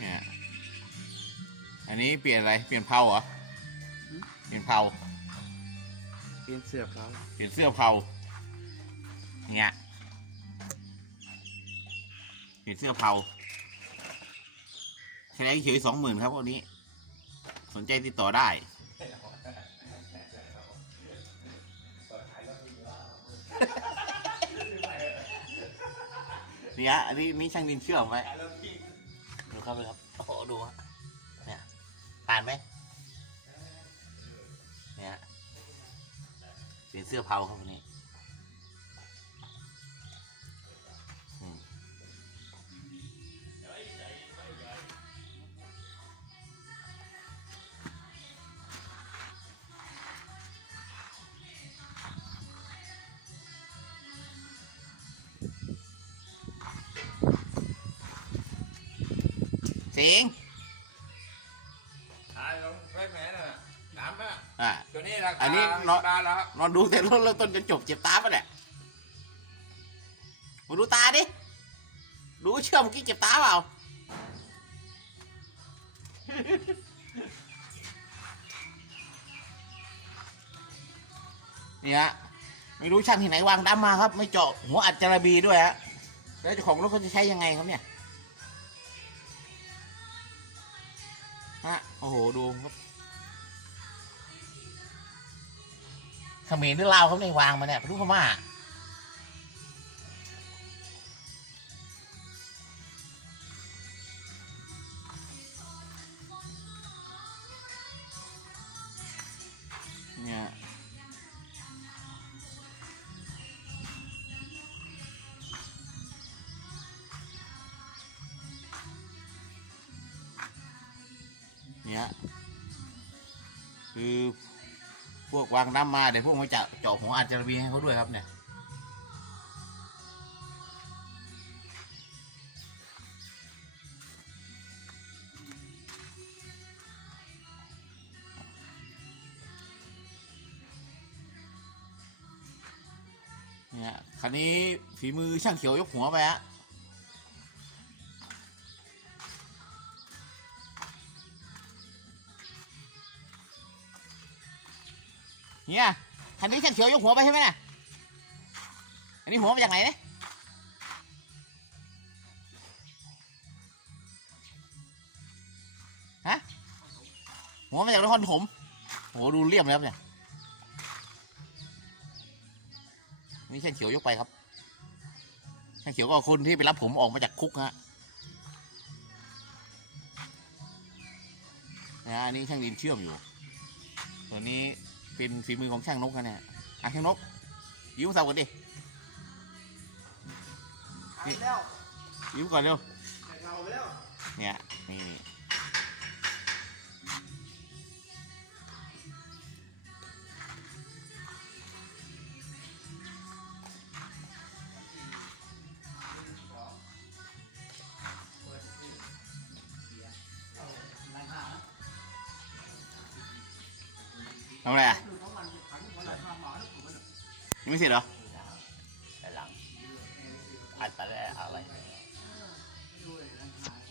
เนี่ย อันนี้เปลี่ยนอะไร เปลี่ยนเผาเหรอ เปลี่ยนเผา เปลี่ยนเสื้อเขาเปลี่ยนเสื้อเผาเนี่ยเปลี่ยนเสื้อเผาคะแนนเฉยสองหมื่นครับวันนี้ สนใจติดต่อได้ เนี่ยอันนี้มีช่างดินเชื่อมไว้ ดูครับดูครับโอ้โหดูฮะเนี่ยผ่านไหมเนี่ยเปลี่ยนเสื้อเผาครับวันนี้ สิงอ่าลงไฟแมนน่ะน้ำอะอะ ตัวนี้ราคาอันนี้เนาะ บาทแล้ว นอนดูแต่เริ่มต้นจนจบเจ็บตาปะเนี่ยมาดูตาดิ ดูเชื่อมเมื่อกี้เจ็บตาเปล่า นี่ฮะไม่รู้ช่างที่ไหนวางดำมาครับ ไม่เจาะหัวอัดจระบีด้วยฮะ แล้วเจ้าของรถเขาจะใช้ยังไงครับเนี่ย ฮะโอ้โหดูครับเขมรหรือลาวครับในยวางมาเนี่ยรู้พม่า เนี่ยคือพวกวางน้ำมาเดี๋ยวพวกมาจะเจาะหัวอาจจะระบีให้เขาด้วยครับเนี่ยเนี่ยคันนี้ฝีมือช่างเขียวยกหัวไปฮะ เนี่ยคันนี้ช่างเขียวยกหัวไปใช่ไหมเนี่ยอันนี้หัวมาจากไหนเนี่ยฮะหัวมาจากนครถมโหดูเลี่ยมเลยครับเนี่ยนี่ช่างเขียวยกไปครับช่างเขียวก็คนที่ไปรับผมออกมาจากคุกฮะนะฮะอันนี้ช่างดินเชื่อมอยู่ ตัวนี้ เป็นฝีมือของช่างนกนะเนี่ยอะช่างนกยิ้มเสากันดิหายแล้วยิ้มก่อนเร็วแต่เงาไปแล้วเนี่ยนี่นี่ทำอะไรอะ ยังไม่เสร็จเหรอหลังอัดไปแล้วอะไร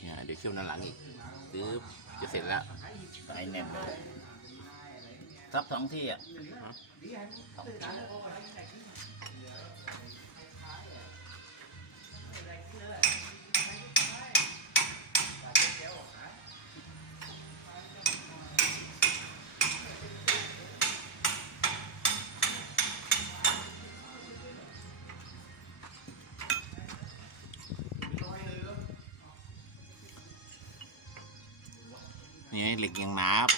เนี่ยเดี๋ยวเชื่อมด้านหลังอีกปึ๊บจะเสร็จแล้วไอ้แน่นเลยทับท้องที่อะสองที่ นี่เหล็กยังหนาครับ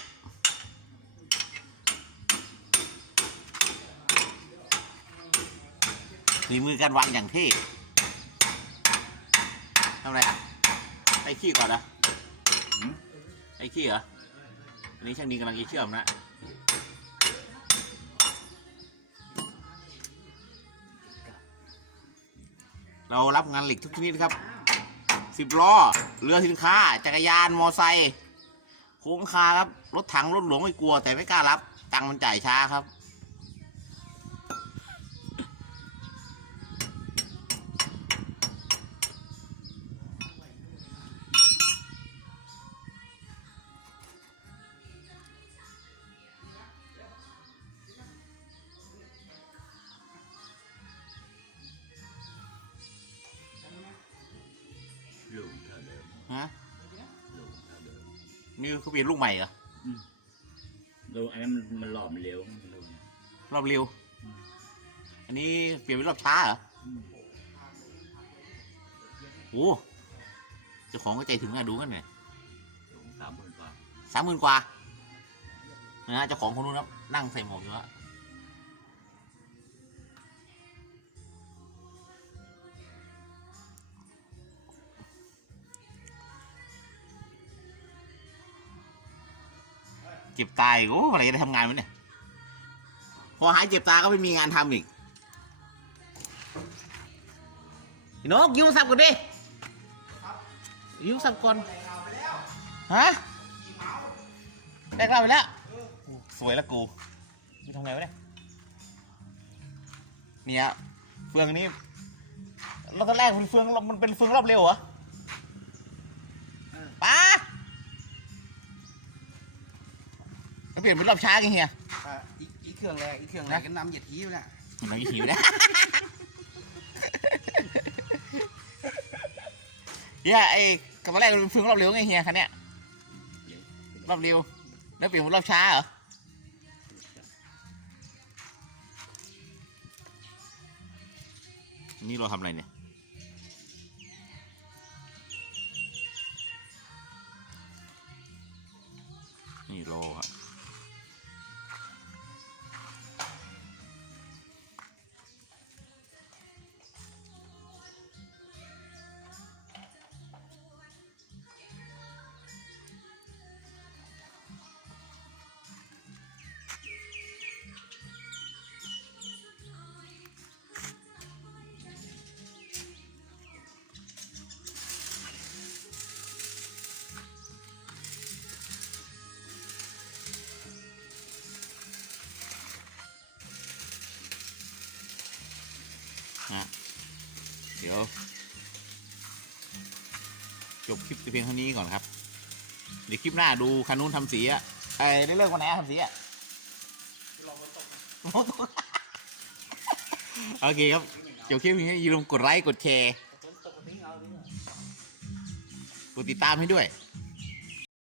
มีมือการวางอย่างเท่ทำอะไรอะไอ้ขี้ก่อนนะหืมไอ้ขี้เหรอ อันนี้ช่างดีกำลังจะเชื่อมนะเรารับงานเหล็กทุกชนิดครับสิบล้อ เรือสินค้า จักรยาน มอไซค์ โค้งคาครับ รถถังรถหลวงไม่กลัวแต่ไม่กล้ารับ ตังค์มันจ่ายช้าครับ นี่เขาเปลี่ยนลูกใหม่เหรอดูอันนั้นมันมันหลอมเร็วมันดูนะรอบเร็ว อันนี้เปลี่ยนเป็นรอบช้าเหรออืมโอ้เจ้าของก็ใจถึงอะดูกันเนี่ยสามหมื่นกว่าสามหมื่นกว่านะฮะเจ้าของคนนู้นครับนั่งใส่หมวกอยู่อะ เจ็บตายโอ้อะไรจะได้ทำงานวะเนี่ย พอหายเจ็บตาก็ไม่มีงานทำอีกพี่นกยืมสับก่อนดิยืมสับก่อนฮะแดกเราไปแล้วสวยแล้วกูกูทำไงวะเนี่ยเนี่ยเฟืองนี้แล้วตอนแรกมันเฟืองมันเป็นเฟืองรอบเร็วเหรอ เปลี่ยนเป็นรอบช้าไงเฮียอะอีกอีกเครื่องแรกอีกเครื่องแรกก็นำเหยียดทีไปแล้วมันน้อยหิวนะเฮียไอ้กับตอนแรกมันเป็นเฟืองรอบเร็วไงเฮียคันเนี้ยรอบเร็วแล้วเปลี่ยนเป็นรอบช้าเหรอนี่เราทำอะไรเนี่ยนี่โลครับ นะเดี๋ยว จบคลิปเพียงเท่านี้ก่อนครับ เดี๋ยวคลิปหน้าดูคันนู้นทำสีอะไอ้ได้เลิกวันไหนทำสีอะโอเคครับจบคลิปนี้อย่าลืมกดไลค์กดแชร์กดติดตามให้ด้วย